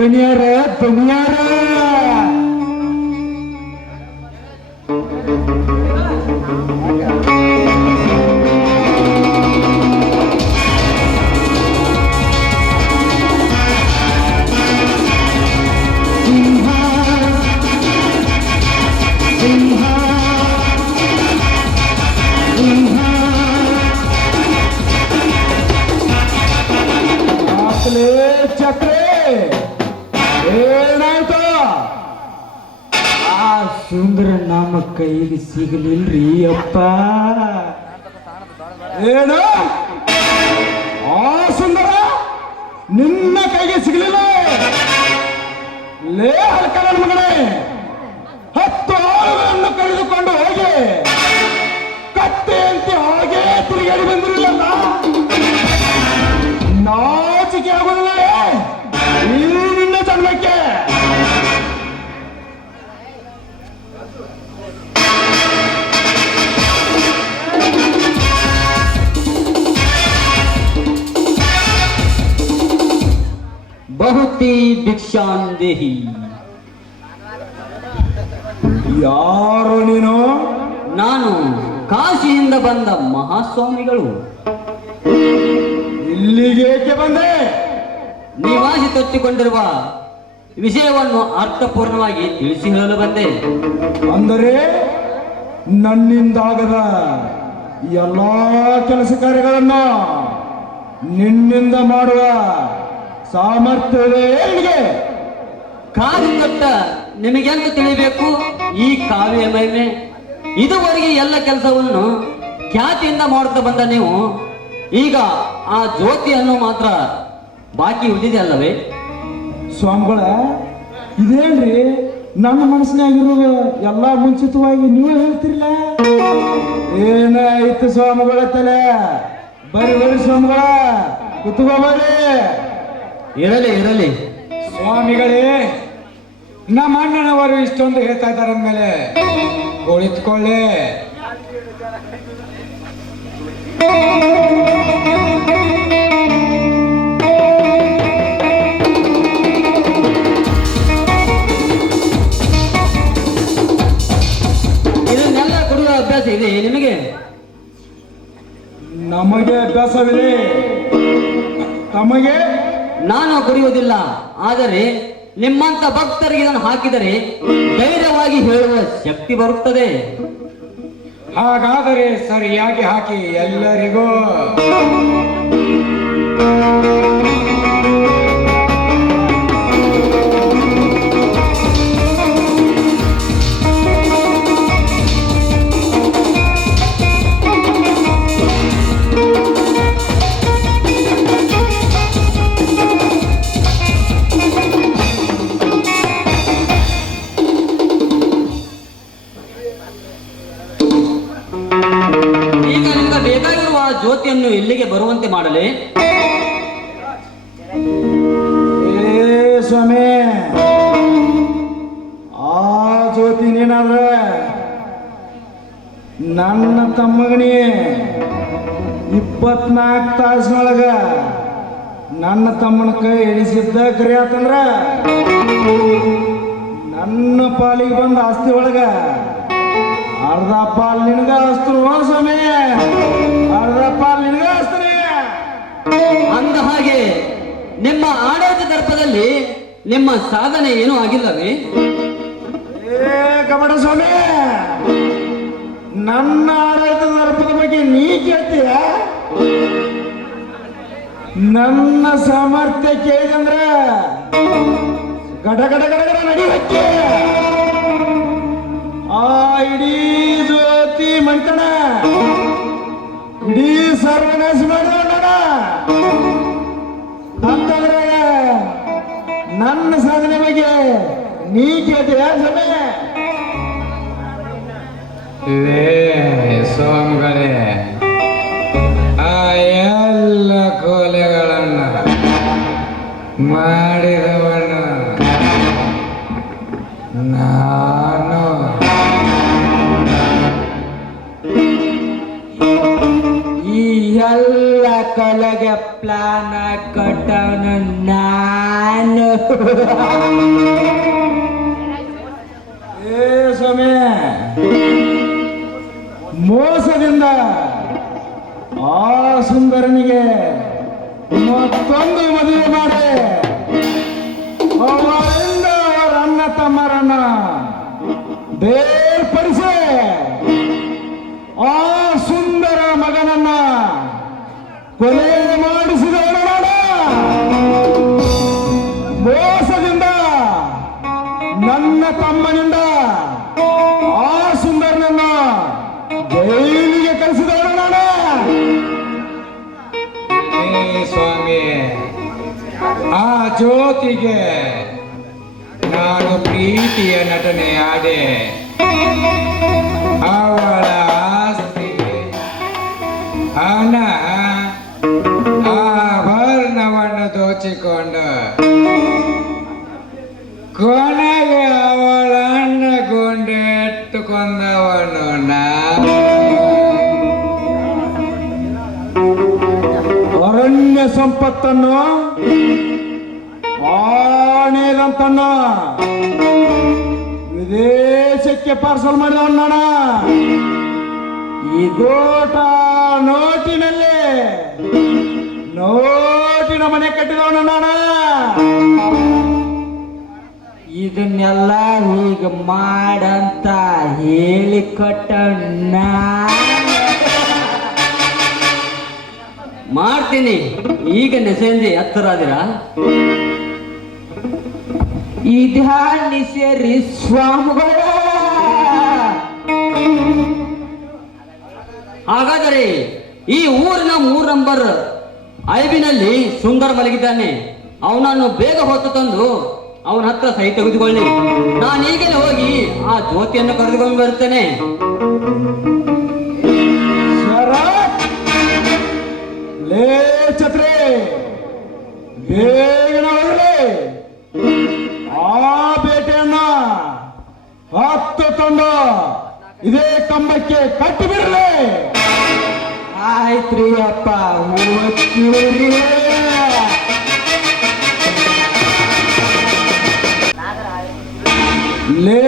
ದುನಿಯಾರ ದುನಿಯಾರ ಚಕ್ರೆ ಏನಾಯ್ತು? ಆ ಸುಂದರ ನಮ್ಮ ಕೈಗೆ ಸಿಗಲಿಲ್ರಿ ಅಪ್ಪ. ಏನು ಆ ಸುಂದರ ನಿನ್ನ ಕೈಗೆ ಸಿಗಲಿಲ್ಲ? ಲೇ ಹಲ್ಕನ ಮಗನೇ, 10 ಆಳುಗಳನ್ನು ಕರೆದುಕೊಂಡು ಹೋಗಿ ಕತ್ತೆಯಂತೆ ಹಾಗೆ ತಿರುಗಾಡಿ ಬಂದಿರಲಿಲ್ಲ. ನಾಚಿಕೆ ಆಗುವುದಿಲ್ಲ ಈ ನಿನ್ನ ಜನ್ಮಕ್ಕೆ. ಬಹುತಿ ಭಿಕ್ಷಾಂದೇಹಿ. ಯಾರು ನೀನು? ನಾನು ಕಾಶಿಯಿಂದ ಬಂದ ಮಹಾಸ್ವಾಮಿಗಳು. ಇಲ್ಲಿಗೇಕೆ ಬಂದೆ? ನಿವಾಸಿ ತೊಟ್ಟಿಕೊಂಡಿರುವ ವಿಷಯವನ್ನು ಅರ್ಥಪೂರ್ಣವಾಗಿ ತಿಳಿಸಿ ಹೇಳಲು ಬಂದೆ. ಅಂದರೆ ನನ್ನಿಂದಾಗದ ಎಲ್ಲಾ ಕೆಲಸ ಕಾರ್ಯಗಳನ್ನು ನಿನ್ನಿಂದ ಮಾಡುವ ಸಾಮರ್ಥ್ಯವೇ ನಿನಗೆ? ಕಾದು ಕೊಟ್ಟ ನಿಮಗೆಂತ ತಿಳಿಬೇಕು ಈ ಕಾವ್ಯ ಮಹಿಮೆ? ಇದುವರೆಗೆ ಎಲ್ಲ ಕೆಲಸವನ್ನು ಖ್ಯಾತಿಯಿಂದ ಮಾಡುತ್ತಾ ಬಂದ ನೀವು ಈಗ ಆ ಜ್ಯೋತಿಯನ್ನು ಮಾತ್ರ ಬಾಕಿ ಉಳಿದಿದೆ ಅಲ್ಲವೇ? ಸ್ವಾಮಿಗಳ, ಇದೇನ್ರಿ ನನ್ನ ಮನಸ್ಸಿನಾಗಿರೋದು ಎಲ್ಲ ಮುಂಚಿತವಾಗಿ ನೀವೇ ಹೇಳ್ತಿರ್ಲ? ಏನಾಯ್ತು ಸ್ವಾಮಿಗಳ ತಲೆ? ಬರಿ ಬರಿ ಸ್ವಾಮಿಗಳ, ಕುತ್ಕೋಬೇಡಿ. ಇರಲಿ ಇರಲಿ ಸ್ವಾಮಿಗಳೇ, ನಮ್ಮ ಅಣ್ಣನವರು ಇಷ್ಟೊಂದು ಹೇಳ್ತಾ ಇದ್ದಾರೆ ಅಂದಮೇಲೆ ಕುಳಿತುಕೊಳ್ಳಿ. ಇದನ್ನೆಲ್ಲ ಕೊಡುವ ಅಭ್ಯಾಸ ಇದೆ ನಿಮಗೆ? ನಮಗೆ ಅಭ್ಯಾಸವಿದೆ, ತಮಗೆ? ನಾನು ಕುಡಿಯುವುದಿಲ್ಲ, ಆದರೆ ನಿಮ್ಮಂತ ಭಕ್ತರಿಗೆ ಇದನ್ನು ಹಾಕಿದರೆ ಧೈರ್ಯವಾಗಿ ಹೇಳುವ ಶಕ್ತಿ ಬರುತ್ತದೆ. ಹಾಗಾದರೆ ಸರಿಯಾಗಿ ಹಾಕಿ ಎಲ್ಲರಿಗೂ. ಜ್ಯೋತಿಯನ್ನು ಇಲ್ಲಿಗೆ ಬರುವಂತೆ ಮಾಡಲೇ? ಸ್ವಾಮಿ, ಆ ಜ್ಯೋತಿ ನೀನಾದ್ರೆ ನನ್ನ ತಮ್ಮಗನಿ 24 ತಾಸಿನೊಳಗ ನನ್ನ ತಮ್ಮನ ಕೈ ಎಣಿಸಿದ್ದ ಕರಿ ಆತಂದ್ರ ನನ್ನ ಪಾಲಿಗೆ ಬಂದ ಆಸ್ತಿ ಒಳಗ ಅರ್ಧ ಪಾಲ್ ನಿನಗ ಅಸ್ತು ಸ್ವಾಮಿ, ಅರ್ಧ ಪಾಲ್ ನಿನಗ ಅಸ್ತಾನೆ. ಅಂದ ಹಾಗೆ ನಿಮ್ಮ ಆಡಳಿತ ದರ್ಪದಲ್ಲಿ ನಿಮ್ಮ ಸಾಧನೆ ಏನೂ ಆಗಿಲ್ಲವೇ? ಏ ಕಮಟ ಸ್ವಾಮಿ, ನನ್ನ ಆಡಳಿತ ದರ್ಪದ ಬಗ್ಗೆ ನೀ ಕೇಳ್ತೀಯ? ನನ್ನ ಸಾಮರ್ಥ್ಯ ಕೇಳಿದಂದ್ರೆ ಗಡ ಗಡ ಗಡ ಗಡ ನಡಿ ಹಕ್ಕಿ. ಆ ಇಡೀ ಜ್ಯೋತಿ ಮಂಟಣ ಇಡೀ ಸರ್ವನಾಶ ಮಾಡಿದ ಅಂತಂದ್ರೆ ನನ್ನ ಸಾಧನೆ ಬಗ್ಗೆ ನೀ ಕೇಳ್ತೀಯ ಸಮಯ? ಸ್ವಾಮಿಗಳೇ, ಆ ಎಲ್ಲ ಕೊಲೆಗಳನ್ನು ಮಾಡಿದವನು ನಾನು. ಈ ಎಲ್ಲ ಕೊಲೆಗೆ ಪ್ಲಾನ್ ಕೊಟ್ಟವನು ನಾನು. ಏ ಸ್ವಾಮಿ, ಮೋಸದಿಂದ ಆ ಸುಂದರನಿಗೆ ಮತ್ತೊಂದು ಮದುವೆ ಮಾಡಿ ಅವರಿಂದ ಅವರ ಅಣ್ಣ ತಮ್ಮರನ್ನ ಬೇರ್ಪಡಿಸಿ ಆ ಸುಂದರ ಮಗನನ್ನ ಕೊಲೆ ಮಾಡಿಸಿದವನು ನಾನು. ಮೋಸದಿಂದ ನನ್ನ ತಮ್ಮನಿಂದ ಆ ಸುಂದರನನ್ನ ಜೈಲಿಗೆ ಕಳಿಸಿದವನು ನಾನು. ಏ ಸ್ವಾಮಿ, ಆ ಜ್ಯೋತಿಗೆ ನಾನು ಪ್ರೀತಿಯ ನಟನೆ ಆಡೆ ಅವಳ ಆಸ್ತಿ ಹಣ ಆಭರಣವನ್ನು ದೋಚಿಕೊಂಡು ಕೊನೆಗೆ ಅವಳನ್ನ ಗುಂಡೆಟ್ಟುಕೊಂಡವನು ನಾನು. ಅರಣ್ಯ ಸಂಪತ್ತನ್ನು ಆಣೆದಂತನ್ನ ವಿದೇಶಕ್ಕೆ ಪಾರ್ಸಲ್ ಮಾಡಿದವನು ನಾನು. ಈ ಗೋಟ ನೋಟಿನಲ್ಲಿ ನೋಟಿನ ಮನೆ ಕಟ್ಟಿದವನು ನಾನು. ಇದನ್ನೆಲ್ಲ ಹೀಗೆ ಮಾಡಂತ ಹೇಳಿಕೊಟ್ಟ ಮಾಡ್ತೀನಿ. ಈಗ ನೆಸೆಂದಿ ಹತ್ತರಾದಿರಾ? ನಿಸೇರಿ ಸ್ವಾಮಿಗಳ. ಹಾಗಾದರೆ ಈ ಊರಿನ 3 ನಂಬರ್ ಐಬಿನಲ್ಲಿ ಸುಂದರ ಮಲಗಿದ್ದಾನೆ. ಅವನನ್ನು ಬೇಗ ಹೊತ್ತು ತಂದು ಅವನ ಹತ್ರ ಸಹಿ ತೆಗೆದುಕೊಳ್ಳಿ. ನಾನು ಈಗಲೇ ಹೋಗಿ ಆ ಜ್ಯೋತಿಯನ್ನು ಕರೆದುಕೊಂಡು ಬರ್ತೇನೆ. ಲೇ ಛತ್ರಿ, ಬೇಗನೆ ಹೋಗಲಿ. ಆ ಬೇಟೆಯನ್ನ ಹತ್ತು ತಂದು ಇದೇ ಕಂಬಕ್ಕೆ ಕಟ್ಟಿ ಬಿಡಲಿ. ಆಯ್ತ್ರಿ ಅಪ್ಪ, ಓದ್ತೀವ್ರಿ. ಲೇ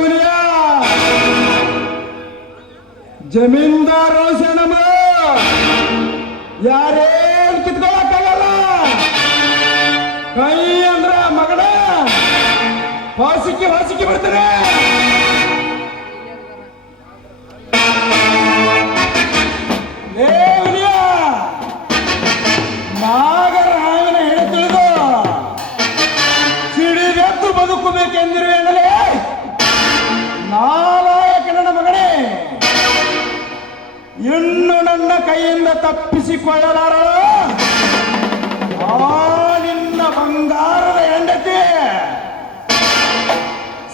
ಹುಲಿಯ, ಜಮೀನ್ದಾರ ಸೇನಮ್ಮ ಯಾರೇನ್ ಕಿತ್ಕೊಳಕ್ಕಾಗಲ್ಲ. ಕೈ ಅಂದ್ರ ಮಗನ ಹೊಸಿಕ್ಕಿ ಬಿಡ್ತಾರೆ. ಲೇ ಹುಲಿಯ, ನಾಗರ ಹಾವಿನ ಹೆಡೆ ತಿಳಿದು ಸಿಡಿದೆದ್ದು ಬದುಕಬೇಕೆಂದಿರುವೆಂದಲೇ ನಾಲಾಯಕ ನನ್ನ ಮಗನೇ. ಇನ್ನು ನನ್ನ ಕೈಯಿಂದ ತಪ್ಪಿಸಿಕೊಳ್ಳಲಾರಳು ಆ ನಿನ್ನ ಬಂಗಾರದ ಹೆಂಡತಿ.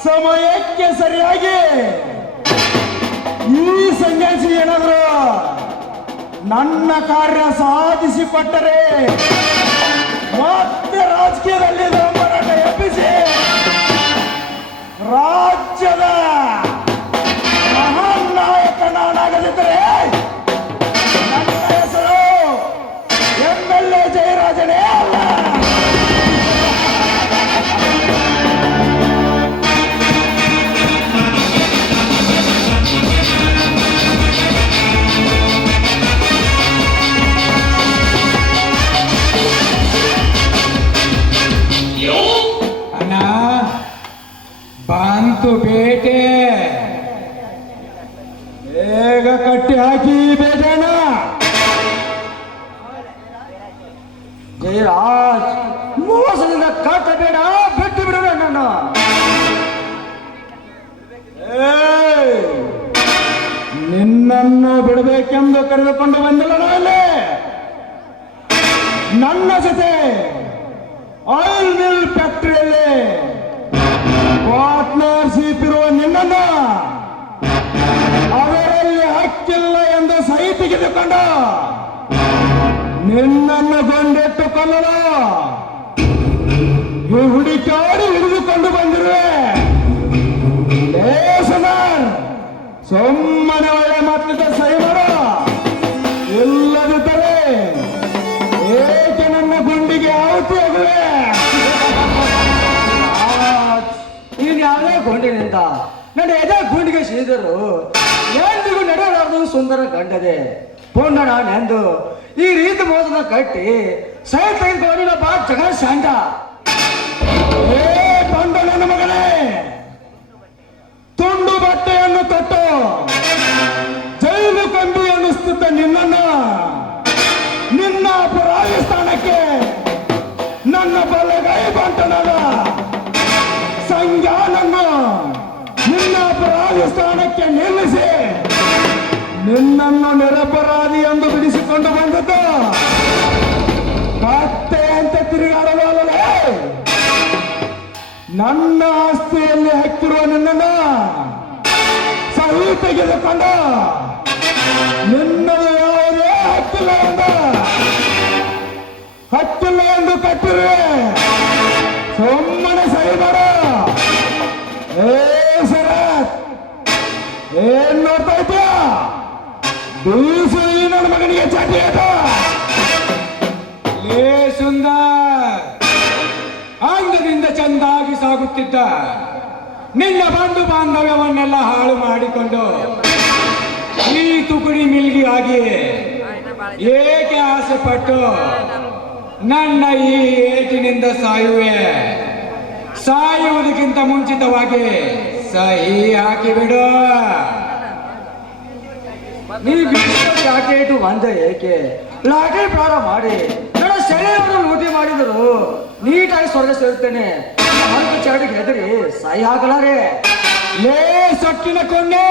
ಸಮಯಕ್ಕೆ ಸರಿಯಾಗಿ ಈ ಸನ್ಯಾಸಿ ಏನಾದ್ರು ನನ್ನ ಕಾರ್ಯ ಸಾಧಿಸಿಕೊಟ್ಟರೆ ಮತ್ತೆ ರಾಜಕೀಯದಲ್ಲಿ ಹೋರಾಟ ಎಬ್ಬಿಸಿ ರಾಜ್ಯದ ಮಹಾನ್ ನಾಯಕ ನಾನಾಗದಿದ್ದರೆ ನನ್ನ ಹೆಸರು MLA ಜಯರಾಜನೇ ಅಲ್ಲ. ಅಣ್ಣ, ಬಂತು ಬೇಟೆ. ಬೇಗ ಕಟ್ಟಿ ಹಾಕಿ ಬೇಟೆನ. ಜಯರಾಜ್, ಮೋಸದಿಂದ ಕಟ್ಟಬೇಡ, ಬಿಟ್ಟು ಬಿಡುವೆ ನನ್ನ. ನಿನ್ನನ್ನು ಬಿಡಬೇಕೆಂದು ಕರೆದುಕೊಂಡು ಬಂದಿಲ್ಲ ನಾವಲ್ಲಿ. ನನ್ನ ಜೊತೆ ಆಯಿಲ್ ಮಿಲ್ ಫ್ಯಾಕ್ಟರಿಯಲ್ಲಿ ಪಾರ್ಟ್ನರ್ಶಿಪ್ ಇರುವ ನಿನ್ನನ್ನು ಅವರಲ್ಲಿ ಹಕ್ಕಿಲ್ಲ ಎಂದು ಸಹಿ ತೆಗೆದುಕೊಂಡು ನಿನ್ನನ್ನು ಗೊಂಡೆಟ್ಟು ಕೊಲ್ಲಲು ಹುಡುಕಾಡಿ ಹಿಡಿದುಕೊಂಡು ಬಂದಿರುವೆ. ಸುಮ್ಮನೆ ಒಳ್ಳೆ ಮಾತಿನಿಂದ ಸಹಿ ಮಾಡು, ಇಲ್ಲದಿದ್ದರೆ ಏಟಿನಿಂದ ನನ್ನ ಎದೆ ಗುಂಡಿಗೆ ಸೀದರು ಎಂದಿಗೂ ನಡೆಯಲಾರದು ಸುಂದರ ಗಂಡದೆ ಪುಣ್ಯ ನಾನೆಂದು ಈ ರೀತಿ ಮೋಸದ ಕಟ್ಟಿ ಸೈ ತೆಗೆದುಕೊಂಡು ಬಾ ಜಗ ಶಾಂತ ಏ ಬಂಡ ನನ್ನ ಮಗನೇ, ತುಂಡು ಬಟ್ಟೆಯನ್ನು ತೊಟ್ಟು ಜೈಲು ಕಂಬಿ ಅನ್ನಿಸ್ತಿದ್ದ ನಿನ್ನನ್ನು ನಿನ್ನ ಅಪರಾಧ ಸ್ಥಾನಕ್ಕೆ ನನ್ನ ಬಲಗೈ ಬಂಟನಲ್ಲ ಸಂಜ್ಞಾನನ್ನು ನಿನ್ನ ಅಪರಾಧ ಸ್ಥಾನಕ್ಕೆ ನಿಲ್ಲಿಸಿ ನಿನ್ನನ್ನು ನಿರಪರಾಧಿ ಎಂದು ಬಿಡಿಸಿಕೊಂಡು ಬಂದದ್ದು ಕತ್ತೆ ಅಂತ ತಿರುಗಾಡಲೇ ನನ್ನ ಆಸ್ತಿಯಲ್ಲಿ ಹಕ್ಕಿರುವ ನಿನ್ನನ್ನು ಸಹಿ ತೆಗೆದುಕೊಂಡು ನಿನ್ನ ಯಾವುದೇ ಹಕ್ಕಿಲ್ಲ ಎಂದು ಕಟ್ಟಿರುವೆ ಸುಮ್ಮನೆ ಸಹಿ ಮಾಡ. ಏ ಶರತ್, ಏನ್ ನೋಡ್ತಾ ಇದ್ದೀಯ? ಬೀಸು ಈ ನನ್ನ ಮಗನಿಗೆ ಚಾಟಿ ಆಟ. ಲೇ ಸುಂದರ್, ಅಂಗದಿಂದ ಚಂದಾಗಿ ಸಾಗುತ್ತಿದ್ದ ನಿನ್ನ ಬಂಧು ಬಾಂಧವ್ಯವನ್ನೆಲ್ಲ ಹಾಳು ಮಾಡಿಕೊಂಡು ಈ ತುಕುಡಿ ಮಿಲ್ಗಿ ಆಗಿ ಏಕೆ ಆಸೆ ಪಟ್ಟು ನನ್ನ ಈ ಏಟಿನಿಂದ ಸಾಯುವೆ? ಸಾಯುವುದಕ್ಕಿಂತ ಮುಂಚಿತವಾಗಿ ಸಹಿ ಹಾಕಿಬಿಡು. ನೀ ಜಾಕೆಟ್ ಒಂದ ಏಕೆ ಲಾಠಿ ಪ್ರಾರ ಮಾಡಿ ನನ್ನ ಶರೀರವನ್ನು ಲೂಟಿ ಮಾಡಿದರು ನೀಟಾಗಿ ಸ್ವರ್ಗ ಸೇರುತ್ತೇನೆ. ಹಲ್ಕ ಚರಡಿಗೆ ಹೆದರಿ ಸಹಿ ಹಾಕಲಾರೆ. ಲೇ ಸೊಕ್ಕಿನ ಕೊಂಡೆ,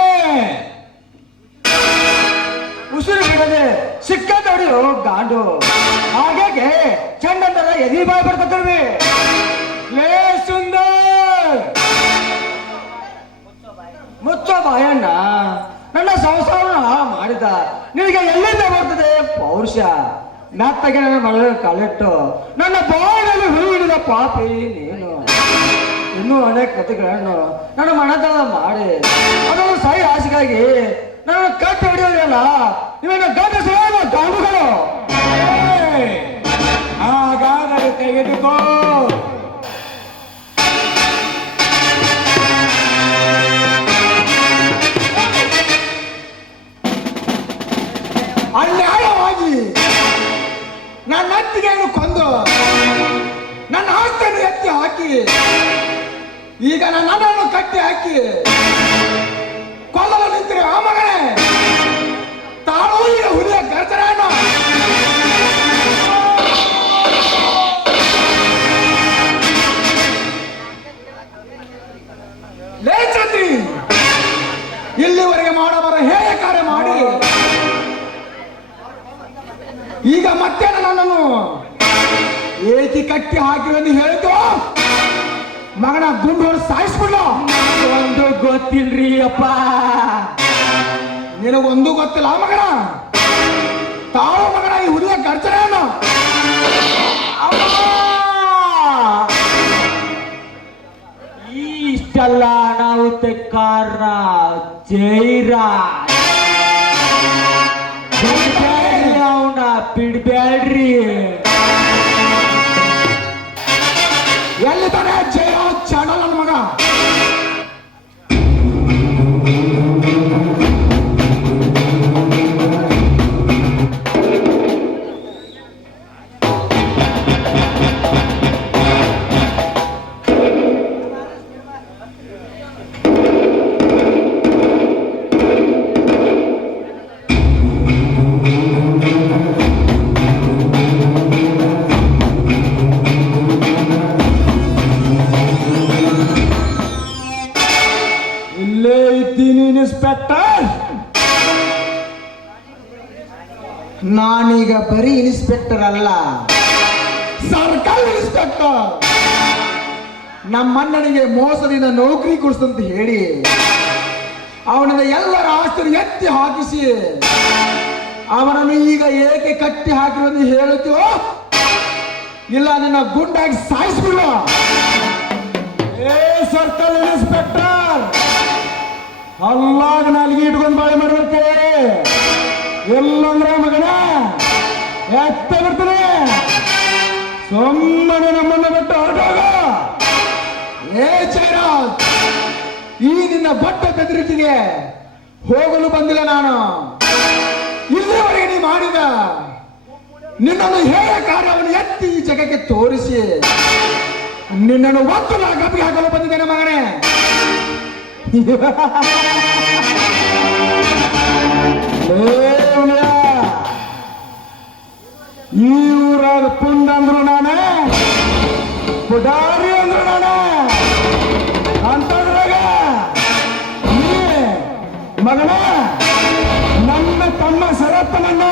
ಉಸಿರು ಬಿಡದೆ ಸಿಕ್ಕ ತಡೆಯೋ ಗಾಂಡು ಹಾಗೆ ಚಂಡಂತರ ಎದಿ ಬಾಯಿ ಬರ್ತಲ್ವಿ. ಲೇ ಸುಂದರ್, ಮುಚ್ಚ ಬಾಯಣ್ಣ, ನನ್ನ ಸಂಸಾರವನ್ನು ಹಾಳು ಮಾಡಿದ ನಿನಗೆ ಎಲ್ಲಿಂದ ಬರ್ತದೆ ಪೌರುಷ? ಮೆತ್ತಗೆ ನನ್ನ ಮಗಳ ಕಾಲಿಟ್ಟು ನನ್ನ ಬಾಯಿನಲ್ಲಿ ಹುಳಿ ಹಿಡಿದ ಪಾಪಿ ನೀನು. ಇನ್ನೂ ಅನೇಕ ಕಥೆಗಳನ್ನು ನನ್ನ ಮನತನ ಮಾಡಿ ಅದನ್ನು ಸಹಿ ಆಸೆಗಾಗಿ ನನ್ನ ಕಟ್ಟು ಹಿಡಿಯೋದಿಲ್ಲ. ನೀವೇನು ಗಂಡಸು ಗಾಂಡುಗಳು? ಹಾಗಾದರೆ ತೆಗೆದುಕೋ. ಅನ್ಯಾಯವಾಗಿ ನನ್ನ ಅತ್ತಿಗೆಯನ್ನು ಕೊಂದು ನನ್ನ ಆಸ್ತಿಯನ್ನು ಎತ್ತಿ ಹಾಕಿ ಈಗ ನನ್ನನ್ನು ಕಟ್ಟಿ ಹಾಕಿ ಕೊಲ್ಲಲು ನಿಂತಿರೋ ಆ ಮಗನೇ, ತಾಳು ಈಗ ಹುಲಿಯ ಗರ್ಜನೆಯನ್ನು ಲೇ ಛತ್ರಿ, ಇಲ್ಲಿವರೆಗೆ ಮಾಡಬಾರ ಹೇಯ ಕಾರ್ಯ ಮಾಡಿ ಈಗ ಮತ್ತೆ ನನ್ನನ್ನು ಏಕಿ ಕಟ್ಟಿ ಹಾಕಿರೋದು ಹೇಳಿತು ಮಗನ ಗುಂಡು ಹೊಡೆದು ಸಾಯಿಸ್ಬಿಡ್ಲು. ಒಂದು ಗೊತ್ತಿಲ್ರಿ ಅಪ್ಪ, ನಿನಗೊಂದು ಗೊತ್ತಿಲ್ಲ ಮಗನ. ತಾಳು ಮಗನ ಈ ಹುಲಿಯ ಗರ್ಜನೆಯನ್ನು. ಇಷ್ಟಲ್ಲ ಅನಾಹುತ ಕಾರಣ ಜೈರಾಜ್. ಅವನ ಬಿಡ್ಬ್ಯಾಡ್ರಿ. ಎಲ್ಲಿ ತಾನೆ ಜಯರಾಜ್ ಚಾಡಲ್ ನನ್ನ ಮಗ? ಇನ್ಸ್ಪೆಕ್ಟರ್, ನಾನೀಗ ಬರೀ ಇನ್ಸ್ಪೆಕ್ಟರ್ ಅಲ್ಲ, ಸರ್ಕಲ್ ಇನ್ಸ್ಪೆಕ್ಟರ್. ನಮ್ಮಣ್ಣನಿಗೆ ಮೋಸದಿಂದ ನೌಕರಿ ಕೊಡಿಸ್ತಂತ ಹೇಳಿ ಅವನಿಂದ ಎಲ್ಲರ ಆಸ್ತಿ ಎತ್ತಿ ಹಾಕಿಸಿ ಅವನನ್ನು ಈಗ ಏಕೆ ಕಟ್ಟಿ ಹಾಕಿರೋದು ಹೇಳುತ್ತೀವೋ ಇಲ್ಲ ನನ್ನ ಗುಂಡಾಗಿ ಸಾಯಿಸ್ಬಿಡ. ಏ ಸರ್ಕಲ್ ಇನ್ಸ್ಪೆಕ್ಟರ್, ಅಲ್ಲಾಗ ನಾಲ್ಗೆ ಇಟ್ಕೊಂಡು ಬಾಳೆ ಮಾಡ್ಬೇಕೆ, ಎಲ್ಲಂದ್ರ ಮಗನ ಎತ್ತ ಬರ್ತಾನೆ. ಸುಮ್ಮನೆ ನಮ್ಮನ್ನ ಬಿಟ್ಟು ಹೊರಟೋಗ. ಏ ಜಯರಾಜ್, ಈ ನಿನ್ನ ಬಟ್ಟ ಬೆದರಿಕೆಗೆ ಹೋಗಲು ಬಂದಿಲ್ಲ ನಾನು. ಇಲ್ಲಿವರೆಗೆ ನೀ ಮಾಡಿದ ನಿನ್ನನ್ನು ಹೇಯ ಕಾರ್ಯವನ್ನು ಎತ್ತಿ ಈ ಜಗಕ್ಕೆ ತೋರಿಸಿ ನಿನ್ನನ್ನು ಒತ್ತು ಗಪ್ಪಿಗೆ ಹಾಕಲು ಬಂದಿದ್ದೇನೆ ಮಗನೇ. ಈ ಊರಾಗ ಪುಂಡ ಅಂದ್ರು ನಾನೇ, ಪುಡಾರಿ ಅಂದ್ರು ನಾನೇ ಅಂತಂದ್ರಾಗ ನೀ ಮಗನ ನನ್ನ ತಮ್ಮ ಶರತ್ತನನ್ನ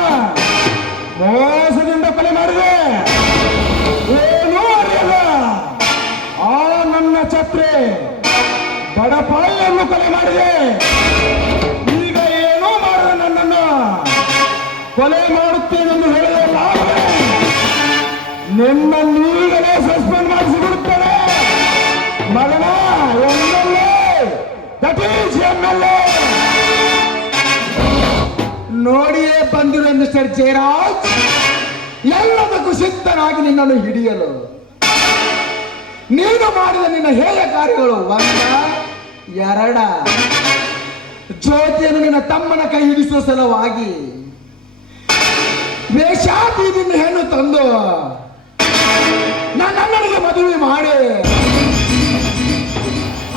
ಮೋಸದಿಂದ ಕೊಲೆ ಮಾಡಿದೆ. ಏನೂ ಅರಿಯಲ್ಲ ಆ ನನ್ನ ಛತ್ರಿ ಬಡಪಾಯಿಯನ್ನು ಕೊಲೆ ಮಾಡಿದೆ. ಈಗ ಏನೂ ಮಾಡದ ನನ್ನನ್ನು ಕೊಲೆ ಮಾಡುತ್ತೇನೆಂದು ಹೇಳಿದಲ್ಲ, ನಿಮ್ಮನ್ನು ಈಗಲೇ ಸಸ್ಪೆಂಡ್ ಮಾಡಿಸಿಬಿಡುತ್ತೇನೆ ಮಗನ. MLA ನೋಡಿಯೇ ಬಂದಿರು ಮಿಸ್ಟರ್ ಜಯರಾಜ್, ಎಲ್ಲದಕ್ಕೂ ಸಿದ್ಧನಾಗಿ ನಿನ್ನನ್ನು ಹಿಡಿಯಲು. ನೀನು ಮಾಡಿದ ನಿನ್ನ ಹೇಯ ಕಾರ್ಯಗಳು ಒಂದ ಎರಡ. ಜ್ಯೋತಿಯನ್ನು ನಿನ್ನ ತಮ್ಮನ ಕೈ ಹಿಡಿಸುವ ಸಲುವಾಗಿ ವೇಷಾತಿಯಿಂದ ಹೆಣ್ಣು ತಂದು ನನ್ನ ಅಣ್ಣನಿಗೆ ಮದುವೆ ಮಾಡಿ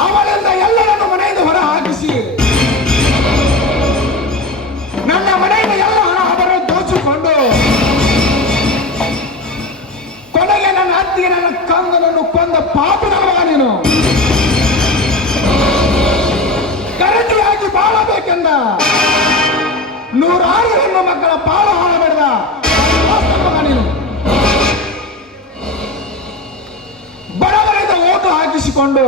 ಅವಳಿಂದ ಎಲ್ಲರನ್ನು ಮನೆಯಿಂದ ಹೊರ ಹಾಕಿಸಿ ನನ್ನ ಮನೆಯಿಂದ ಎಲ್ಲ ಹಣ ಅವರನ್ನು ದೋಚಿಕೊಂಡು ಕೊನೆಗೆ ನನ್ನ ಅತ್ತಿಗೆ ನನ್ನ ಕಂದನನ್ನು ಕೊಂದ ಪಾಪಿನ ಮಗ ನೀನು. ಕರಟಿಯಾಗಿ ಬಾಳಬೇಕೆಂದ ನೂರಾರು ಹೆಣ್ಣು ಮಕ್ಕಳ ಬಾಳ ಹಾಳಬೇಡ ಮಗ ನೀನು. ಬಡವರಿಂದ ಓಟು ಹಾಕಿಸಿಕೊಂಡು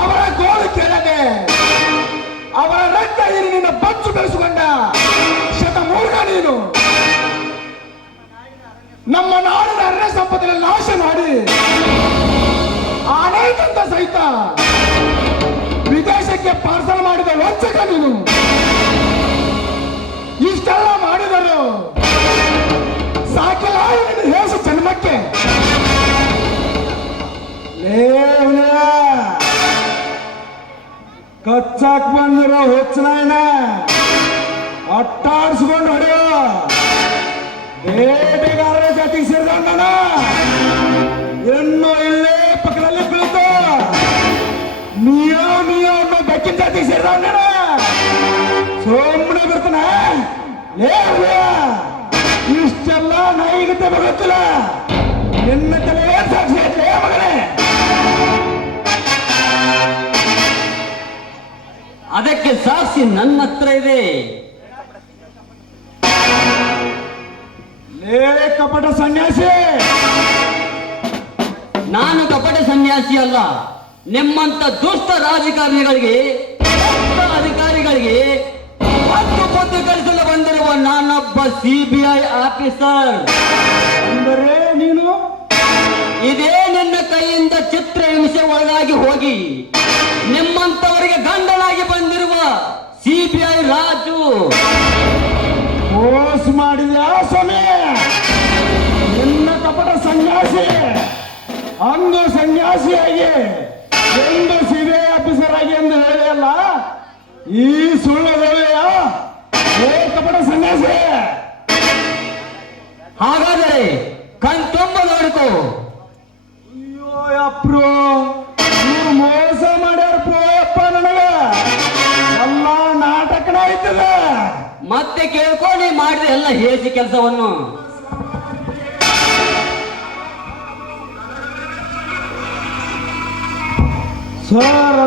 ಅವರ ಗೋಳು ಕೆಳಗೆ ಅವರ ರಕ್ತ ಹೀರಿ ನಿನ್ನ ಬಚ್ಚು ಬೆಳೆಸಿಕೊಂಡ ಶತಮೂರ್ಖ ನೀನು. ನಮ್ಮ ನಾಡಿನ ಅರಣ್ಯ ಸಂಪತ್ತಿನ ನಾಶ ಮಾಡಿ ಅನೇಕಂತ ಸಹಿತ ವಿದೇಶಕ್ಕೆ ಪಾರ್ಸಲ್ ಮಾಡಿದ ವಂಚಕ ನೀನು. ಇಷ್ಟೆಲ್ಲ ಮಾಡಿದರು ಸಾಕಿಲ್ಲ ನಿನ್ನ ಹೇಸು ಜನ್ಮಕ್ಕೆ. ಕಚ್ಚಾಕ್ ಬಂದಿರೋ ಹುಚ್ಚನಾಯನ ಅಟ್ಟಾಡ್ಸ್ಕೊಂಡು ಹೊಡೆಯೋ ಬೇಟೆಗಾರರ ಜೊತೆಗೆ ಸೇರಿದ ಇನ್ನು ಇಲ್ಲೇ ಪಕ್ಕದಲ್ಲಿ ಕುಳಿತು ನೀಯೋ ಅನ್ನೋ ಬೆಕ್ಕಿನ ಜಾತಿಗೆ ಸೇರಿದ ಸುಮ್ಮನೆ ಬರ್ತಾನ. ಇಷ್ಟೆಲ್ಲ ನಾಯಿಗತ್ತೆ ಬರುತ್ತಿಲ್ಲ, ನಿನ್ನ ತಲೆ ಏನ್ ಸಾಕ್ಷಿ ಐತೆ ಮಗನೇ? ಅದಕ್ಕೆ ಸಾಕ್ಷಿ ನನ್ನ ಹತ್ರ ಇದೆ. ಕಪಟ ಸನ್ಯಾಸಿ, ನಾನು ಕಪಟ ಸನ್ಯಾಸಿ ಅಲ್ಲ. ನಿಮ್ಮಂತ ದುಷ್ಟ ರಾಜಕಾರಣಿಗಳಿಗೆ ಅಧಿಕಾರಿಗಳಿಗೆ ಬುದ್ಧಿ ಕಲಿಸಲು ಬಂದಿರುವ ನಾನೊಬ್ಬ CBI ಆಫೀಸರ್. ಅಂದರೆ ನೀನು ಇದೇ ನಿನ್ನ ಕೈಯಿಂದ ಚಿತ್ರಹಿಂಸೆ ಒಳಗಾಗಿ ಹೋಗಿ ನಿಮ್ಮಂತವರಿಗೆ ಗಂಡನಾಗಿ ಬಂದಿರುವ CBI ರಾಜು. ಮೋಸ ಮಾಡಿದ ಸ್ವಾಮಿ, ನಿನ್ನ ಕಪಟ ಸನ್ಯಾಸಿ ಅಂದು ಸನ್ಯಾಸಿಯಾಗಿ ಎಂದು CBI ಆಫೀಸರ್ ಆಗಿ ಎಂದು ಹೇಳಿಯಲ್ಲ, ಈ ಸುಳ್ಳು ಹೇಳೆಯ ಕಪಟ ಸನ್ಯಾಸಿ. ಹಾಗಾದರೆ ಕಣ್ತುಂಬ ನೋಡಿಕೋ. ಅಯ್ಯೋ ಅಪ್ರು, ನೀವು ಮೋಸ ಮಾಡ್ಯಾರ ಪ್ರೋಯಪ್ಪ, ನನಗ ಎಲ್ಲ ನಾಟಕನ ಆಯ್ತದ. ಮತ್ತೆ ಕೇಳ್ಕೊಂಡು ಮಾಡಿದ ಎಲ್ಲ ಹೇಸಿ ಕೆಲಸವನ್ನು. ಸರ್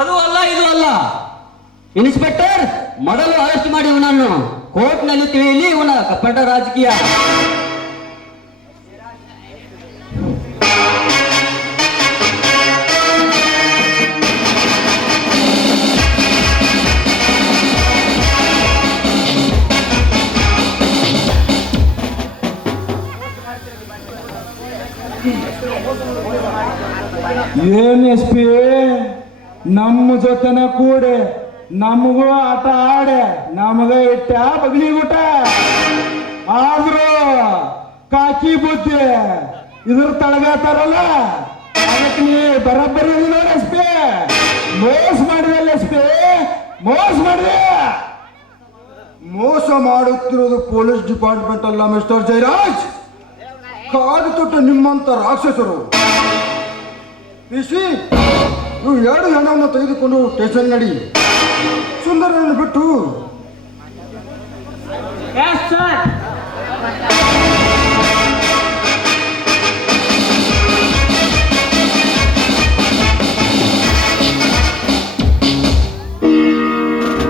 ಅದು ಅಲ್ಲ ಇದು ಅಲ್ಲ. ಇನ್ಸ್ಪೆಕ್ಟರ್, ಮೊದಲು ಅರೆಸ್ಟ್ ಮಾಡಿ ಇವನನ್ನು ಕೋರ್ಟ್ನಲ್ಲಿ ತಿಳಿಯಲಿ ಇವನ ಕಪಟ ರಾಜಕೀಯ. ಏನ್ SP ನಮ್ಮ ಜೊತೆನ ಕೂಡೆ ನಮಗೂ ಆಟ ಆಡೆ ನಮಗ ಇಟ್ಟ ಬಗ್ಲಿ ಊಟ. ಆದ್ರೂ ಕಾಕಿ ಬುದ್ಧಿ ಇದ್ರ ತಳಗಾತಾರಲ್ಲ ಅದಕ್ಕೆ ನೀ ಬರಬ್ಬರಿ ನೋಡಿ ಎಸ್ ಪಿ ಮೋಸ ಮಾಡಿದಲ್ಲ ಎಸ್ ಪಿ ಮೋಸ ಮಾಡಿದೆ ಮೋಸ ಮಾಡುತ್ತಿರುವುದು ಪೊಲೀಸ್ ಡಿಪಾರ್ಟ್ಮೆಂಟ್ ಅಲ್ಲ ಮಿಸ್ಟರ್ ಜಯರಾಜ್, ಕಾದು ತೊಟ್ಟು ನಿಮ್ಮಂತ ರಾಕ್ಷಸರು. ಪಿಸಿ ನೀವು 2 ಹೆಣವನ್ನು ತೆಗೆದುಕೊಂಡು ಸ್ಟೇಷನ್ ನಡಿ. ಸುಂದರನನ್ನು ಬಿಟ್ಟು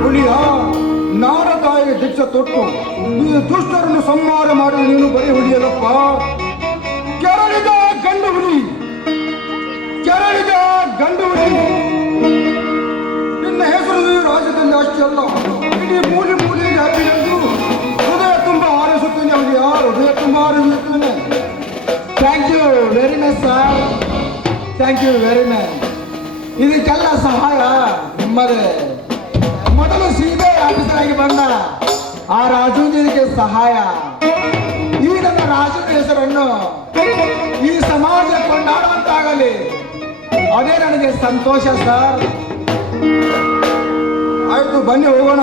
ಹುಲಿಯ ನಾಡ ತಾಯಿಗೆ ದೀಕ್ಷೆ ತೊಟ್ಟು ಈ ದುಷ್ಟರನ್ನು ಸಂಹಾರ ಮಾಡಿ ನೀನು ಬರೀ ಹುಲಿಯಲ್ಲಪ್ಪ. ಕೆರಳಿದ ಗಂಡು ಹುಲಿ, ಕೆರಳಿದ ಗಂಡು ಹುಲಿ. ನಿನ್ನ ಹೆಸರು ಈ ರಾಜ್ಯದಲ್ಲಿ ಅಷ್ಟೇ ಅಲ್ಲ, ಇಡೀ ಮೂಲೆ ಮೂಲೆ ವ್ಯಾಪಿ ಎಂದು ಹೃದಯ ತುಂಬ ಹಾರೈಸುತ್ತೇನೆ. ಹುಲಿಯ ಹೃದಯ ತುಂಬ ಹಾರೈಸುತ್ತೇನೆ. Thank you very much sir, thank you very much. ಇದಕ್ಕೆಲ್ಲ ಸಹಾಯ ನಿಮ್ಮದೇ. ಮೊದಲು ಸೀಬೆ ಆಫೀಸರ್ ಆಗಿ ಬಂದ ಆ ರಾಜುಗೆ ಸಹಾಯ. ಈ ನನ್ನ ರಾಜನ ಹೆಸರನ್ನು ಈ ಸಮಾಜ ಕೊಂಡಾಡುವಂತಾಗಲಿ, ಅದೇ ನನಗೆ ಸಂತೋಷ ಸರ್. ಆಯ್ತು, ಬನ್ನಿ ಹೋಗೋಣ.